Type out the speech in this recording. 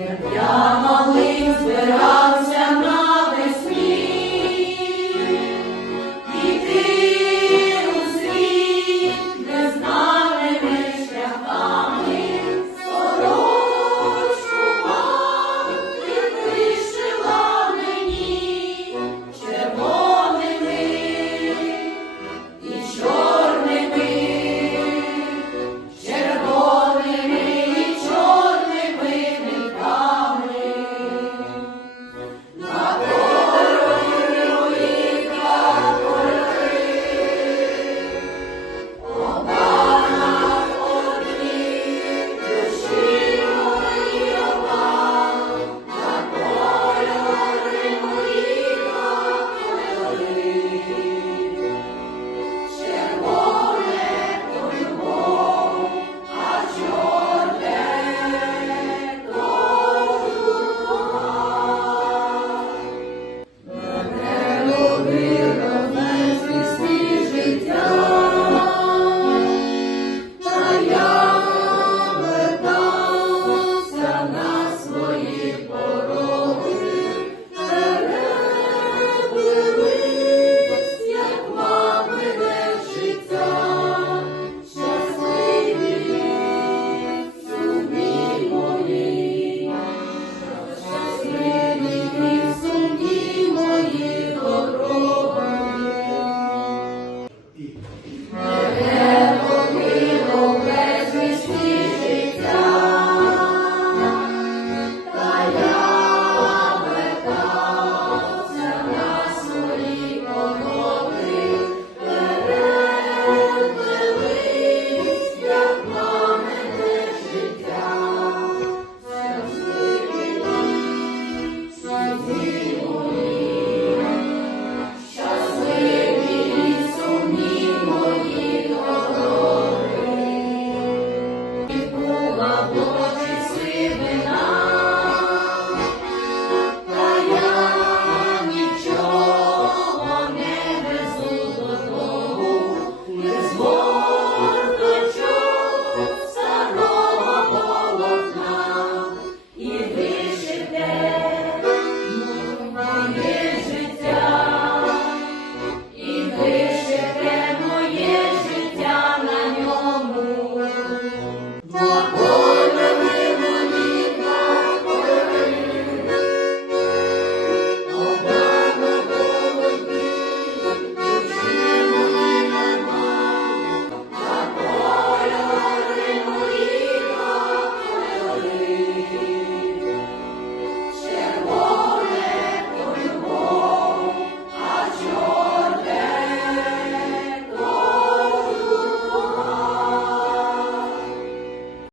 Yeah.